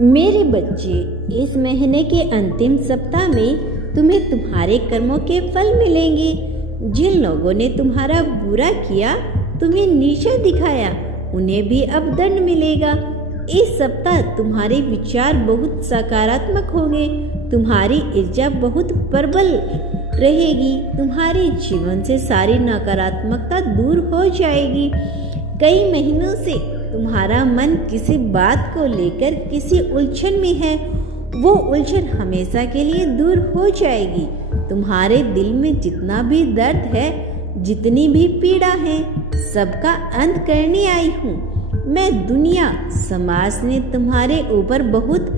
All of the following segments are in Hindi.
मेरे बच्चे, इस महीने के अंतिम सप्ताह में तुम्हें तुम्हारे कर्मों के फल मिलेंगे। जिन लोगों ने तुम्हारा बुरा किया, तुम्हें नीचा दिखाया, उन्हें भी अब दंड मिलेगा। इस सप्ताह तुम्हारे विचार बहुत सकारात्मक होंगे, तुम्हारी ऊर्जा बहुत प्रबल रहेगी, तुम्हारे जीवन से सारी नकारात्मकता दूर हो जाएगी। कई महीनों से तुम्हारा मन किसी बात को लेकर किसी उलझन में है, वो उलझन हमेशा के लिए दूर हो जाएगी। तुम्हारे दिल में जितना भी दर्द है, जितनी भी पीड़ा है, सबका अंत करने आई हूँ मैं। दुनिया समाज ने तुम्हारे ऊपर बहुत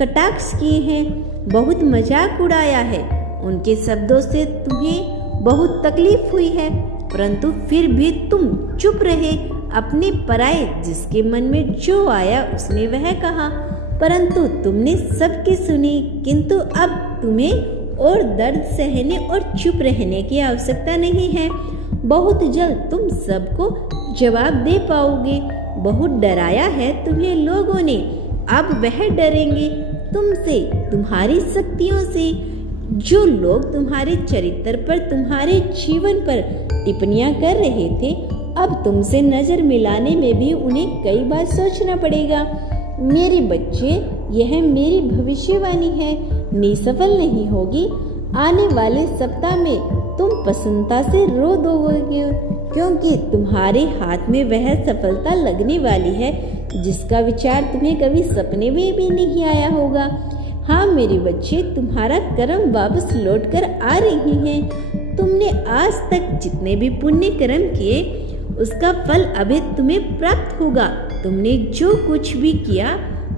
कटाक्ष किए हैं, बहुत मजाक उड़ाया है, उनके शब्दों से तुम्हें बहुत तकलीफ हुई है, परंतु फिर भी तुम चुप रहे। अपने पराये जिसके मन में जो आया उसने वह कहा, परंतु तुमने सबकी सुनी। किंतु अब तुम्हें और दर्द सहने और चुप रहने की आवश्यकता नहीं है। बहुत जल्द तुम सबको जवाब दे पाओगे। बहुत डराया है तुम्हें लोगों ने, अब वह डरेंगे तुमसे, तुम्हारी शक्तियों से। जो लोग तुम्हारे चरित्र पर, तुम्हारे जीवन पर टिप्पणियां कर रहे थे, अब तुमसे नजर मिलाने में भी उन्हें कई बार सोचना पड़ेगा। मेरे बच्चे, यह मेरी भविष्यवाणी है, निसफल नहीं होगी। आने वाले सप्ताह में तुम प्रसन्नता से रो दोगे, क्योंकि तुम्हारे हाथ में वह सफलता लगने वाली है जिसका विचार तुम्हें कभी सपने में भी नहीं आया होगा। हाँ मेरे बच्चे, तुम्हारा कर्म वापस लौट कर आ रही है। तुमने आज तक जितने भी पुण्य कर्म किए, उसका फल अभी तुम्हें प्राप्त होगा। तुमने जो कुछ भी किया,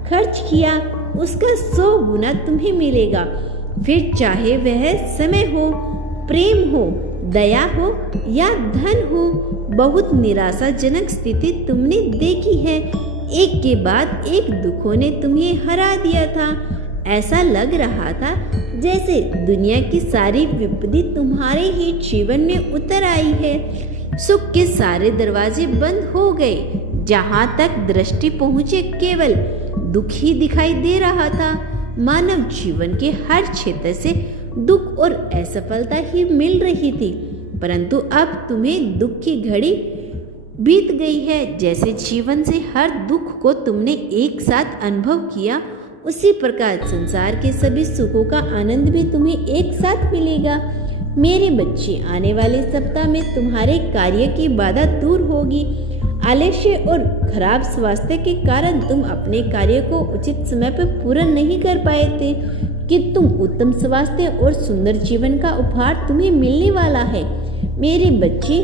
खर्च किया, उसका 100 गुना तुम्हें मिलेगा। फिर चाहे वह समय हो, प्रेम हो, दया हो या धन हो। बहुत निराशाजनक स्थिति तुमने देखी है, एक के बाद एक दुखों ने तुम्हें हरा दिया था। ऐसा लग रहा था जैसे दुनिया की सारी विपत्ति तुम्हारे ही जीवन में उतर आई है। सुख के सारे दरवाजे बंद हो गए, जहाँ तक दृष्टि पहुँचे केवल दुख ही दिखाई दे रहा था। मानव जीवन के हर क्षेत्र से दुख और असफलता ही मिल रही थी, परंतु अब तुम्हें दुख की घड़ी बीत गई है। जैसे जीवन से हर दुख को तुमने एक साथ अनुभव किया, उसी प्रकार संसार के सभी सुखों का आनंद भी तुम्हें एक साथ मिलेगा। मेरे बच्चे, आने वाले सप्ताह में तुम्हारे कार्य की बाधा दूर होगी। आलस्य और खराब स्वास्थ्य के कारण तुम अपने कार्य को उचित समय पर पूरा नहीं कर पाए थे, कि तुम उत्तम स्वास्थ्य और सुंदर जीवन का उपहार तुम्हें मिलने वाला है। मेरे बच्चे,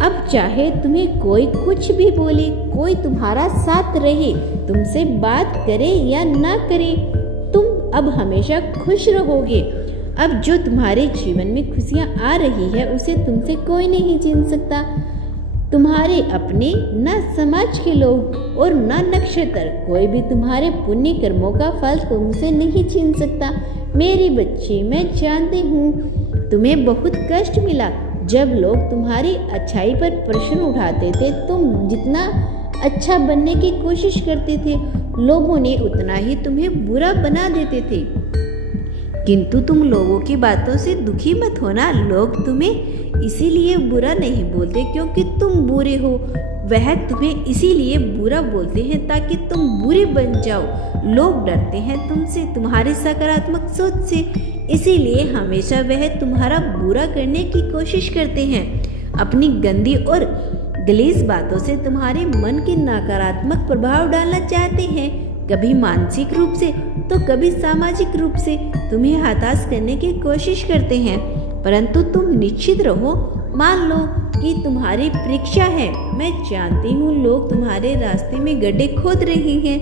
अब चाहे तुम्हें कोई कुछ भी बोले, कोई तुम्हारा साथ रहे, तुमसे बात करे या ना करे, तुम अब हमेशा खुश रहोगे। अब जो तुम्हारे जीवन में खुशियाँ आ रही है, उसे तुमसे कोई नहीं छीन सकता। तुम्हारे अपने, न समाज के लोग और न नक्षत्र, कोई भी तुम्हारे पुण्य कर्मों का फल तुमसे नहीं छीन सकता। मेरे बच्चे, मैं जानती हूँ तुम्हें बहुत कष्ट मिला जब लोग तुम्हारी अच्छाई पर प्रश्न उठाते थे। तुम जितना अच्छा बनने की कोशिश करते थे, लोगों ने उतना ही तुम्हें बुरा बना देते थे। किंतु तुम लोगों की बातों से दुखी मत होना। लोग तुम्हें इसीलिए बुरा नहीं बोलते क्योंकि तुम बुरे हो, वह तुम्हें इसीलिए बुरा बोलते हैं ताकि तुम बुरे बन जाओ। लोग डरते हैं तुमसे, तुम्हारे सकारात्मक सोच से, इसीलिए हमेशा वह तुम्हारा बुरा करने की कोशिश करते हैं। अपनी गंदी और गलीज बातों से तुम्हारे मन के नकारात्मक प्रभाव डालना चाहते हैं, कभी मानसिक रूप से तो कभी सामाजिक रूप से तुम्हें हताश करने की कोशिश करते हैं। परंतु तुम निश्चित रहो, मान लो कि तुम्हारी परीक्षा है। मैं जानती हूँ लोग तुम्हारे रास्ते में गड्ढे खोद रहे हैं,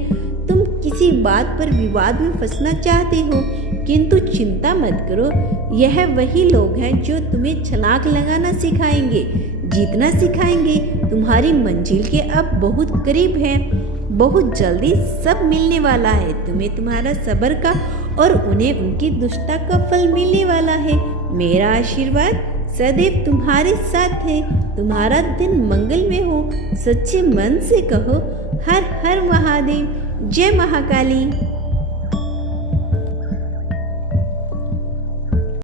तुम किसी बात पर विवाद में फंसना चाहते हो, किंतु चिंता मत करो। यह वही लोग हैं जो तुम्हें छलांग लगाना सिखाएंगे, जीतना सिखाएंगे। तुम्हारी मंजिल के अब बहुत करीब है, बहुत जल्दी सब मिलने वाला है। तुम्हें तुम्हारा सब्र का और उन्हें उनकी दुष्टता का फल मिलने वाला है। मेरा आशीर्वाद सदैव तुम्हारे साथ है। तुम्हारा दिन मंगलमय हो। सच्चे मन से कहो, हर हर महादेव, जय महाकाली।